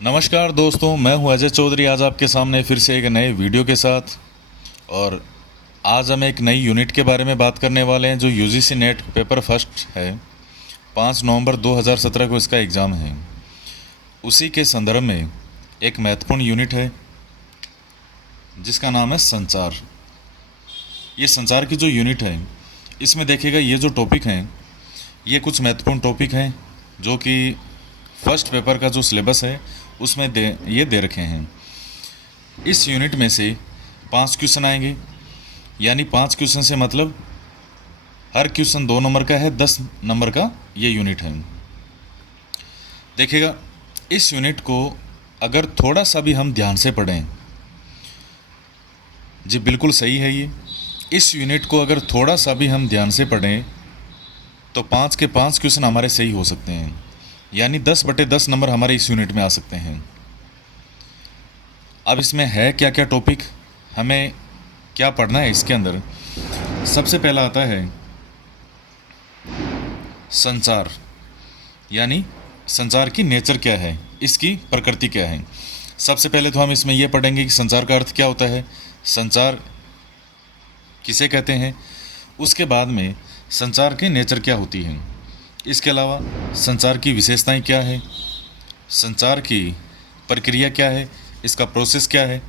नमस्कार दोस्तों, मैं हूं अजय चौधरी। आज आपके सामने फिर से एक नए वीडियो के साथ। और आज हम एक नई यूनिट के बारे में बात करने वाले हैं जो यूजीसी नेट पेपर फर्स्ट है। 5 नवंबर 2017 को इसका एग्ज़ाम है। उसी के संदर्भ में एक महत्वपूर्ण यूनिट है जिसका नाम है संचार। ये संचार की जो यूनिट है इसमें देखिएगा ये जो टॉपिक हैं ये कुछ महत्वपूर्ण टॉपिक हैं जो कि फर्स्ट पेपर का जो सिलेबस है उसमें दे रखे हैं। इस यूनिट में से 5 क्वेश्चन आएंगे, यानी 5 क्वेश्चन से मतलब हर क्वेश्चन 2 नंबर का है, 10 नंबर का ये यूनिट है। देखिएगा इस यूनिट को अगर थोड़ा सा भी हम ध्यान से पढ़ें, जी बिल्कुल सही है ये। इस यूनिट को अगर थोड़ा सा भी हम ध्यान से पढ़ें तो 5 के 5 क्वेश्चन हमारे सही हो सकते हैं, यानी 10/10 नंबर हमारे इस यूनिट में आ सकते हैं। अब इसमें है क्या क्या टॉपिक, हमें क्या पढ़ना है इसके अंदर। सबसे पहला आता है संचार, यानी संचार की नेचर क्या है, इसकी प्रकृति क्या है। सबसे पहले तो हम इसमें यह पढ़ेंगे कि संचार का अर्थ क्या होता है, संचार किसे कहते हैं। उसके बाद में संचार की नेचर क्या होती है। इसके अलावा संचार की विशेषताएं क्या है, संचार की प्रक्रिया क्या है, इसका प्रोसेस क्या है,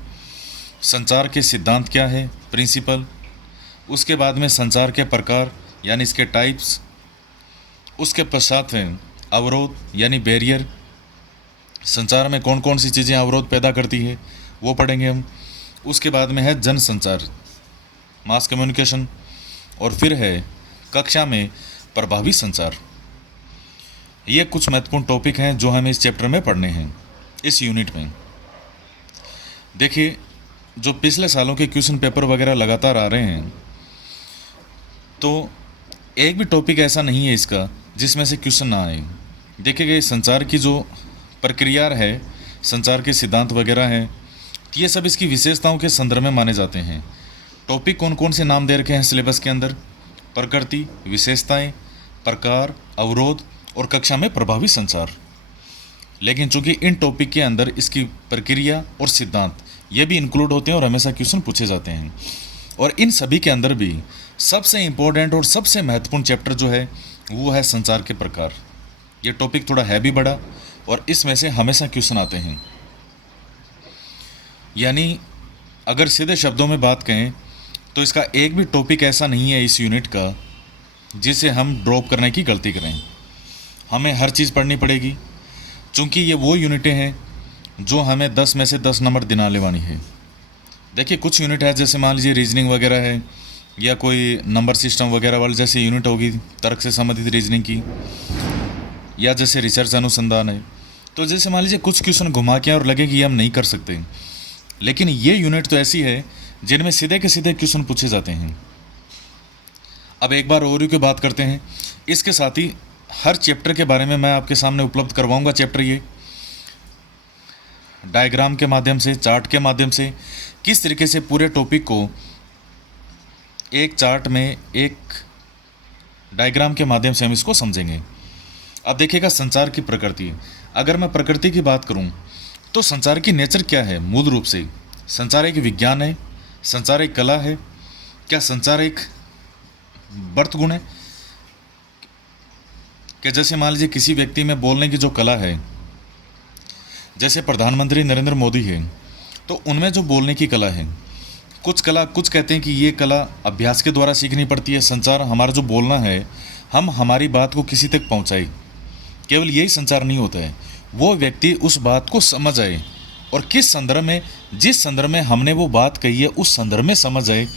संचार के सिद्धांत क्या है, प्रिंसिपल। उसके बाद में संचार के प्रकार यानी इसके टाइप्स। उसके पश्चात में अवरोध यानी बैरियर, संचार में कौन कौन सी चीज़ें अवरोध पैदा करती है वो पढ़ेंगे हम। उसके बाद में है जन संचार, मास कम्युनिकेशन। और फिर है कक्षा में प्रभावी संचार। ये कुछ महत्वपूर्ण टॉपिक हैं जो हमें इस चैप्टर में पढ़ने हैं, इस यूनिट में। देखिए जो पिछले सालों के क्वेश्चन पेपर वगैरह लगातार आ रहे हैं तो एक भी टॉपिक ऐसा नहीं है इसका जिसमें से क्वेश्चन ना आए। देखिएगा संचार की जो प्रक्रिया है, संचार के सिद्धांत वगैरह हैं, ये सब इसकी विशेषताओं के संदर्भ में माने जाते हैं। टॉपिक कौन कौन से नाम दे रखे हैं सिलेबस के अंदर, प्रकृति, विशेषताएं, प्रकार, अवरोध और कक्षा में प्रभावी संचार। लेकिन चूंकि इन टॉपिक के अंदर इसकी प्रक्रिया और सिद्धांत ये भी इंक्लूड होते हैं और हमेशा क्वेश्चन पूछे जाते हैं। और इन सभी के अंदर भी सबसे इम्पोर्टेंट और सबसे महत्वपूर्ण चैप्टर जो है वो है संचार के प्रकार। ये टॉपिक थोड़ा है भी बड़ा और इसमें से हमेशा क्वेश्चन आते हैं। यानी अगर सीधे शब्दों में बात कहें तो इसका एक भी टॉपिक ऐसा नहीं है इस यूनिट का जिसे हम ड्रॉप करने की गलती करें। हमें हर चीज़ पढ़नी पड़ेगी, चूँकि ये वो यूनिटें हैं जो हमें 10 में से 10 नंबर दिलाने वाली है। देखिए कुछ यूनिट है, जैसे मान लीजिए रीजनिंग वगैरह है या कोई नंबर सिस्टम वगैरह वाली जैसी यूनिट होगी, तर्क से संबंधित रीजनिंग की, या जैसे रिसर्च अनुसंधान है, तो जैसे मान लीजिए कुछ क्वेश्चन घुमा के और लगे कि ये हम नहीं कर सकते। लेकिन ये यूनिट तो ऐसी है जिनमें सीधे के सीधे क्वेश्चन पूछे जाते हैं। अब एक बार ओवरव्यू की बात करते हैं। इसके साथ ही हर चैप्टर के बारे में मैं आपके सामने उपलब्ध करवाऊंगा चैप्टर, ये डायग्राम के माध्यम से, चार्ट के माध्यम से, किस तरीके से पूरे टॉपिक को एक चार्ट में, एक डायग्राम के माध्यम से हम इसको समझेंगे। अब देखिएगा संचार की प्रकृति। अगर मैं प्रकृति की बात करूं तो संचार की नेचर क्या है। मूल रूप से संचार एक विज्ञान है, संचार एक कला है, क्या संचार एक बर्थ गुण है कि जैसे मान लीजिए किसी व्यक्ति में बोलने की जो कला है, जैसे प्रधानमंत्री नरेंद्र मोदी है तो उनमें जो बोलने की कला है, कुछ कहते हैं कि ये कला अभ्यास के द्वारा सीखनी पड़ती है। संचार हमारा जो बोलना है, हम हमारी बात को किसी तक पहुंचाए, केवल यही संचार नहीं होता है, वो व्यक्ति उस बात को समझ आए और किस संदर्भ में, जिस संदर्भ में हमने वो बात कही है उस संदर्भ में समझ आए,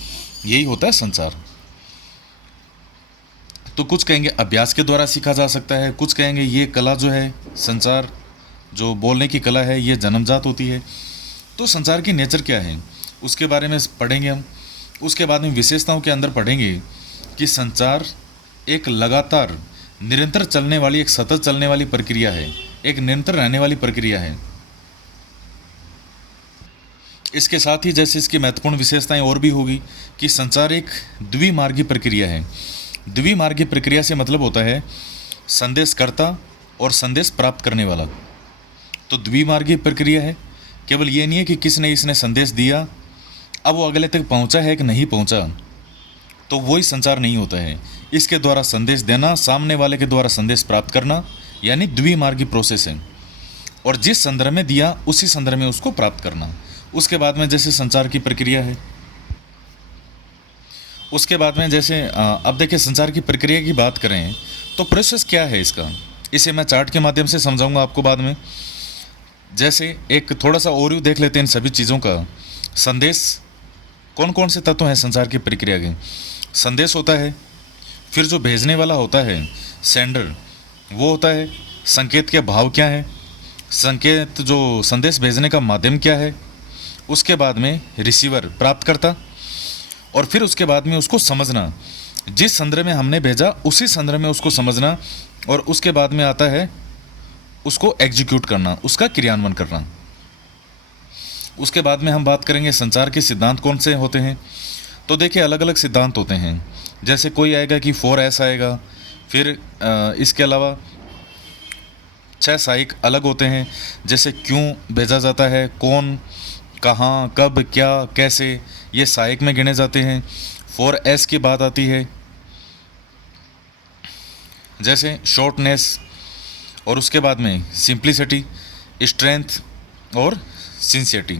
यही होता है संचार। तो कुछ कहेंगे अभ्यास के द्वारा सीखा जा सकता है, कुछ कहेंगे ये कला जो है, संचार जो बोलने की कला है, ये जन्मजात होती है। तो संचार की नेचर क्या है उसके बारे में पढ़ेंगे हम। उसके बाद में विशेषताओं के अंदर पढ़ेंगे कि संचार एक लगातार निरंतर चलने वाली, एक सतत चलने वाली प्रक्रिया है, एक निरंतर रहने वाली प्रक्रिया है। इसके साथ ही जैसे इसकी महत्वपूर्ण विशेषताएं और भी होगी कि संचार एक द्विमार्गी प्रक्रिया है। द्विमार्गी प्रक्रिया से मतलब होता है संदेशकर्ता और संदेश प्राप्त करने वाला। तो द्विमार्गी प्रक्रिया है। केवल ये नहीं है कि किसने इसने संदेश दिया, अब वो अगले तक पहुंचा है कि नहीं पहुंचा, तो वही संचार नहीं होता है। इसके द्वारा संदेश देना, सामने वाले के द्वारा संदेश प्राप्त करना, यानी द्विमार्गी प्रोसेस है। और जिस संदर्भ में दिया उसी संदर्भ में उसको प्राप्त करना। उसके बाद में जैसे संचार की प्रक्रिया है, उसके बाद में जैसे अब देखिए संचार की प्रक्रिया की बात करें तो प्रोसेस क्या है इसका, इसे मैं चार्ट के माध्यम से समझाऊंगा आपको बाद में। जैसे एक थोड़ा सा ओवरव्यू देख लेते हैं इन सभी चीज़ों का। संदेश, कौन कौन से तत्व हैं संचार की प्रक्रिया के। संदेश होता है, फिर जो भेजने वाला होता है सेंडर वो होता है, संकेत के भाव क्या है, संकेत जो संदेश भेजने का माध्यम क्या है, उसके बाद में रिसीवर प्राप्तकर्ता, और फिर उसके बाद में उसको समझना, जिस संदर्भ में हमने भेजा उसी संदर्भ में उसको समझना, और उसके बाद में आता है उसको एग्जीक्यूट करना, उसका क्रियान्वयन करना। उसके बाद में हम बात करेंगे संचार के सिद्धांत कौन से होते हैं। तो देखिए अलग अलग सिद्धांत होते हैं। जैसे कोई आएगा कि 4S आएगा, फिर इसके अलावा 6 सहायक अलग होते हैं, जैसे क्यों भेजा जाता है, कौन, कहाँ, कब, क्या, कैसे, ये सहायक में गिने जाते हैं। 4S की बात आती है, जैसे शॉर्टनेस, और उसके बाद में सिंप्लिसिटी, स्ट्रेंथ और सिंसियरिटी।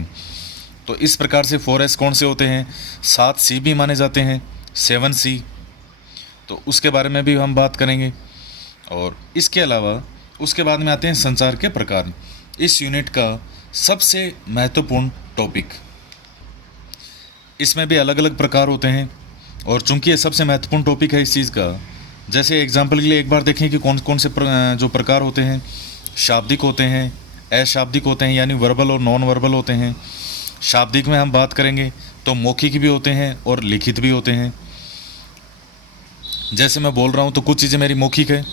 तो इस प्रकार से 4S कौन से होते हैं। 7C भी माने जाते हैं, 7C, तो उसके बारे में भी हम बात करेंगे। और इसके अलावा उसके बाद में आते हैं संचार के प्रकार, इस यूनिट का सबसे महत्वपूर्ण टॉपिक। इसमें भी अलग अलग प्रकार होते हैं, और चूंकि ये सबसे महत्वपूर्ण टॉपिक है इस चीज़ का, जैसे एग्जाम्पल के लिए एक बार देखें कि कौन कौन से जो प्रकार होते हैं। शाब्दिक होते हैं, अशाब्दिक होते हैं, यानी वर्बल और नॉन वर्बल होते हैं। शाब्दिक में हम बात करेंगे तो मौखिक भी होते हैं और लिखित भी होते हैं। जैसे मैं बोल रहा हूँ तो कुछ चीज़ें मेरी मौखिक है,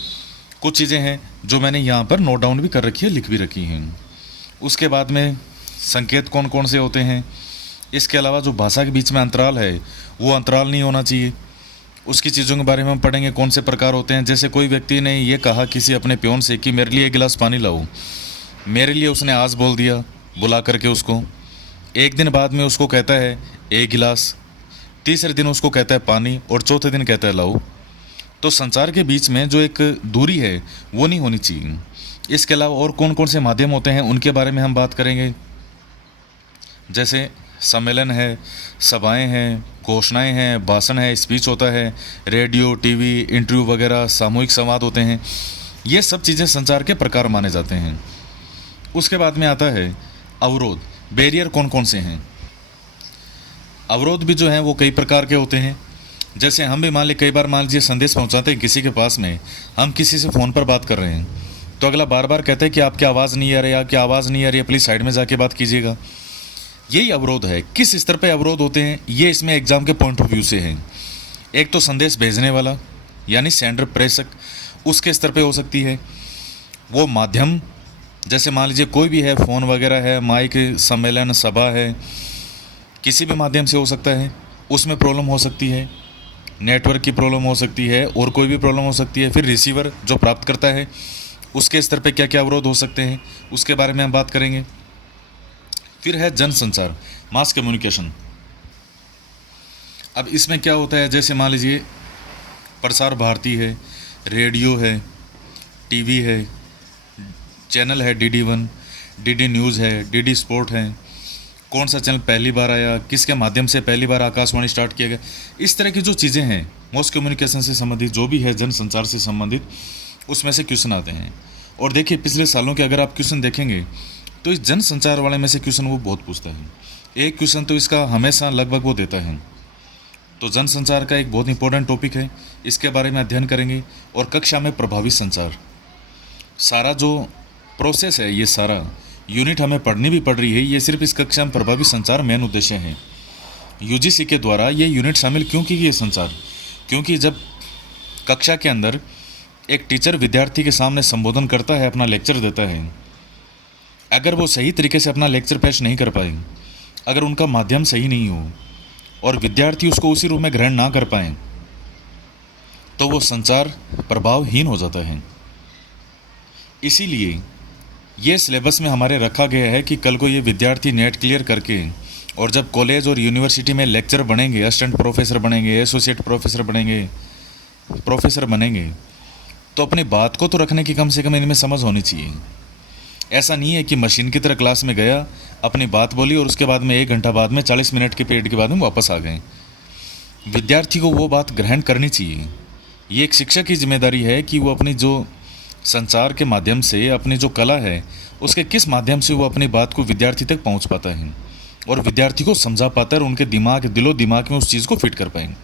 कुछ चीज़ें हैं जो मैंने यहाँ पर नोट डाउन भी कर रखी है, लिख भी रखी हैं। उसके बाद में संकेत कौन कौन से होते हैं। इसके अलावा जो भाषा के बीच में अंतराल है वो अंतराल नहीं होना चाहिए, उसकी चीज़ों के बारे में हम पढ़ेंगे कौन से प्रकार होते हैं। जैसे कोई व्यक्ति ने ये कहा किसी अपने प्योन से कि मेरे लिए 1 गिलास पानी लाओ, मेरे लिए उसने आज बोल दिया बुला करके उसको, एक दिन बाद में उसको कहता है 1 गिलास, तीसरे दिन उसको कहता है पानी, और चौथे दिन कहता है लाओ। तो संचार के बीच में जो एक दूरी है वो नहीं होनी चाहिए। इसके अलावा और कौन कौन से माध्यम होते हैं उनके बारे में हम बात करेंगे। जैसे सम्मेलन है, सभाएं हैं, घोषणाएं हैं, भाषण है, स्पीच होता है, रेडियो, टीवी, इंटरव्यू वगैरह, सामूहिक संवाद होते हैं। ये सब चीज़ें संचार के प्रकार माने जाते हैं। उसके बाद में आता है अवरोध, बैरियर कौन कौन से हैं। अवरोध भी जो हैं वो कई प्रकार के होते हैं। जैसे हम भी मान लीजिए कई बार मान लीजिए संदेश पहुंचाते हैं किसी के पास में, हम किसी से फ़ोन पर बात कर रहे हैं तो अगला बार बार कहते हैं कि आपकी आवाज़ नहीं आ रही, आपकी आवाज़ नहीं आ रही है, प्लीज़ साइड में जाके बात कीजिएगा। यही अवरोध है। किस स्तर पे अवरोध होते हैं ये इसमें एग्जाम के पॉइंट ऑफ व्यू से है। एक तो संदेश भेजने वाला यानी सेंडर, प्रेषक, उसके स्तर पे हो सकती है। वो माध्यम, जैसे मान लीजिए कोई भी है, फ़ोन वगैरह है, माइक, सम्मेलन, सभा है, किसी भी माध्यम से हो सकता है, उसमें प्रॉब्लम हो सकती है, नेटवर्क की प्रॉब्लम हो सकती है, और कोई भी प्रॉब्लम हो सकती है। फिर रिसीवर जो प्राप्त करता है उसके स्तर पे क्या क्या अवरोध हो सकते हैं उसके बारे में हम बात करेंगे। फिर है जनसंचार, मास कम्युनिकेशन। अब इसमें क्या होता है, जैसे मान लीजिए प्रसार भारती है, रेडियो है, टीवी है, चैनल है DD1, DD न्यूज़ है, DD स्पोर्ट है, कौन सा चैनल पहली बार आया, किसके माध्यम से पहली बार आकाशवाणी स्टार्ट किया गया। इस तरह की जो चीज़ें हैं मास कम्युनिकेशन से संबंधित, जो भी है जनसंचार से संबंधित, उसमें से क्वेश्चन आते हैं। और देखिए पिछले सालों के अगर आप क्वेश्चन देखेंगे तो इस जनसंचार वाले में से क्वेश्चन वो बहुत पूछता है। एक क्वेश्चन तो इसका हमेशा लगभग वो देता है। तो जनसंचार का एक बहुत इंपॉर्टेंट टॉपिक है, इसके बारे में अध्ययन करेंगे। और कक्षा में प्रभावी संचार, सारा जो प्रोसेस है, ये सारा यूनिट हमें पढ़नी भी पड़ रही है। ये सिर्फ इस कक्षा में प्रभावी संचार मेन उद्देश्य है। UGC के द्वारा ये यूनिट शामिल क्यों की गई संचार, क्योंकि जब कक्षा के अंदर एक टीचर विद्यार्थी के सामने संबोधन करता है, अपना लेक्चर देता है, अगर वो सही तरीके से अपना लेक्चर पेश नहीं कर पाए, अगर उनका माध्यम सही नहीं हो और विद्यार्थी उसको उसी रूप में ग्रहण ना कर पाए, तो वो संचार प्रभावहीन हो जाता है। इसीलिए ये सिलेबस में हमारे रखा गया है कि कल को ये विद्यार्थी नेट क्लियर करके और जब कॉलेज और यूनिवर्सिटी में लेक्चर बनेंगे, असिस्टेंट प्रोफेसर बनेंगे, एसोसिएट प्रोफेसर बनेंगे, प्रोफेसर बनेंगे, तो अपनी बात को तो रखने की कम से कम इनमें समझ होनी चाहिए। ऐसा नहीं है कि मशीन की तरह क्लास में गया, अपनी बात बोली और उसके बाद में 1 घंटा बाद में 40 मिनट के पीरियड के बाद में वापस आ गए। विद्यार्थी को वो बात ग्रहण करनी चाहिए। ये एक शिक्षक की जिम्मेदारी है कि वो अपनी जो संचार के माध्यम से, अपनी जो कला है, उसके किस माध्यम से वो अपनी बात को विद्यार्थी तक पहुंच पाता है और विद्यार्थी को समझा पाता है और उनके दिलो दिमाग में उस चीज़ को फिट कर पाएंगे।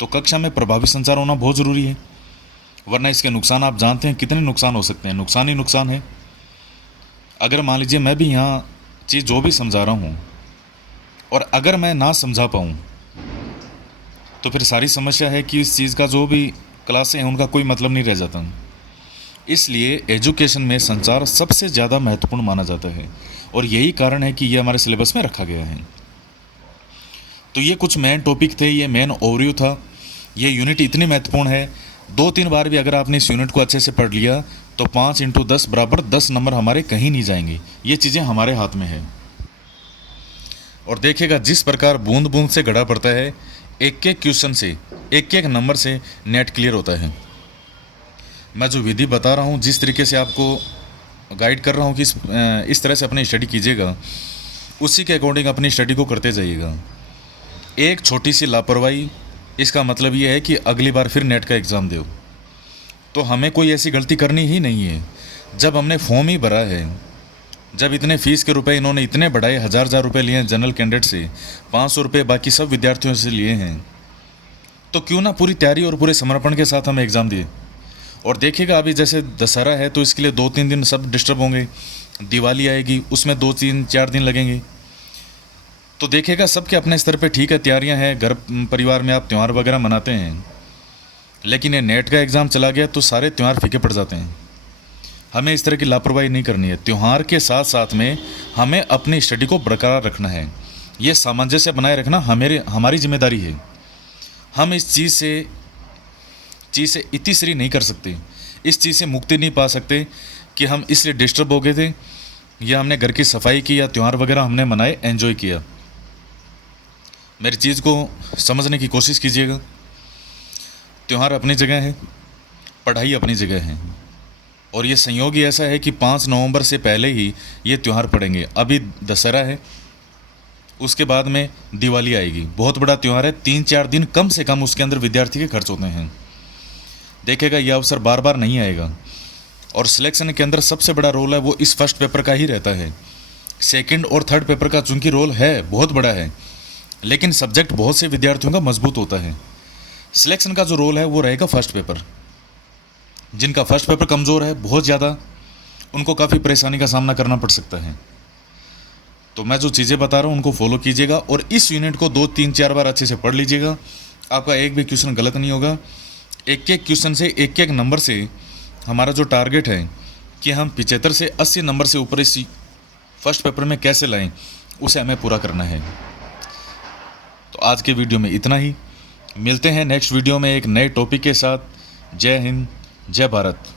तो कक्षा में प्रभावी संचार होना बहुत ज़रूरी है, वरना इसके नुकसान आप जानते हैं कितने नुकसान हो सकते हैं। नुकसान ही नुकसान है। अगर मान लीजिए मैं भी यहाँ चीज़ जो भी समझा रहा हूँ और अगर मैं ना समझा पाऊँ तो फिर सारी समस्या है कि इस चीज़ का जो भी क्लासें हैं उनका कोई मतलब नहीं रह जाता। इसलिए एजुकेशन में संचार सबसे ज़्यादा महत्वपूर्ण माना जाता है और यही कारण है कि ये हमारे सिलेबस में रखा गया है। तो ये कुछ मेन टॉपिक थे, ये मेन ओवरव्यू था। ये यूनिट इतनी महत्वपूर्ण है, 2-3 बार भी अगर आपने इस यूनिट को अच्छे से पढ़ लिया तो 5 × 10 बराबर 10 नंबर हमारे कहीं नहीं जाएंगे। ये चीज़ें हमारे हाथ में है। और देखिएगा जिस प्रकार बूंद बूंद से गढ़ा पड़ता है, एक एक क्वेश्चन से, एक एक नंबर से नेट क्लियर होता है। मैं जो विधि बता रहा हूँ, जिस तरीके से आपको गाइड कर रहा हूँ कि इस तरह से अपनी स्टडी कीजिएगा, उसी के अकॉर्डिंग अपनी स्टडी को करते जाइएगा। एक छोटी सी लापरवाही, इसका मतलब ये है कि अगली बार फिर नेट का एग्ज़ाम दो। तो हमें कोई ऐसी गलती करनी ही नहीं है। जब हमने फॉर्म ही भरा है, जब इतने फीस के रुपए इन्होंने इतने बढ़ाए, 1000 रुपये लिए हैं जनरल कैंडिडेट से, 500 रुपये बाकी सब विद्यार्थियों से लिए हैं, तो क्यों ना पूरी तैयारी और पूरे समर्पण के साथ हमें एग्ज़ाम दिए। और देखिएगा अभी जैसे दशहरा है तो इसके लिए 2-3 दिन सब डिस्टर्ब होंगे, दिवाली आएगी उसमें 2-3-4 दिन लगेंगे। तो देखिएगा सबके अपने स्तर पे ठीक है, तैयारियां हैं, घर परिवार में आप त्यौहार वगैरह मनाते हैं, लेकिन ये नेट का एग्ज़ाम चला गया तो सारे त्यौहार फीके पड़ जाते हैं। हमें इस तरह की लापरवाही नहीं करनी है। त्यौहार के साथ साथ में हमें अपनी स्टडी को बरकरार रखना है। ये सामंजस्य बनाए रखना हमारी जिम्मेदारी है। हम इस चीज़ से इतिश्री नहीं कर सकते, इस चीज़ से मुक्ति नहीं पा सकते कि हम इसलिए डिस्टर्ब हो गए थे या हमने घर की सफाई की या त्यौहार वगैरह हमने मनाए, एंजॉय किया। मेरी चीज़ को समझने की कोशिश कीजिएगा। त्यौहार अपनी जगह है, पढ़ाई अपनी जगह है, और ये संयोग ही ऐसा है कि 5 नवंबर से पहले ही ये त्यौहार पड़ेंगे। अभी दशहरा है, उसके बाद में दिवाली आएगी, बहुत बड़ा त्यौहार है। 3-4 दिन कम से कम उसके अंदर विद्यार्थी के खर्च होते हैं। देखेगा ये अवसर बार बार नहीं आएगा। और सिलेक्शन के अंदर सबसे बड़ा रोल है वो इस फर्स्ट पेपर का ही रहता है। सेकंड और थर्ड पेपर का चूंकि रोल है बहुत बड़ा है, लेकिन सब्जेक्ट बहुत से विद्यार्थियों का मजबूत होता है। सिलेक्शन का जो रोल है वो रहेगा फर्स्ट पेपर। जिनका फर्स्ट पेपर कमज़ोर है बहुत ज़्यादा, उनको काफ़ी परेशानी का सामना करना पड़ सकता है। तो मैं जो चीज़ें बता रहा हूँ उनको फॉलो कीजिएगा और इस यूनिट को 2-3-4 बार अच्छे से पढ़ लीजिएगा। आपका एक भी क्वेश्चन गलत नहीं होगा। एक एक क्वेश्चन से, एक एक नंबर से हमारा जो टारगेट है कि हम 75 से 80 नंबर से ऊपर इस फर्स्ट पेपर में कैसे लाएं, उसे हमें पूरा करना है। तो आज के वीडियो में इतना ही। मिलते हैं नेक्स्ट वीडियो में एक नए टॉपिक के साथ। जय हिंद, जय भारत।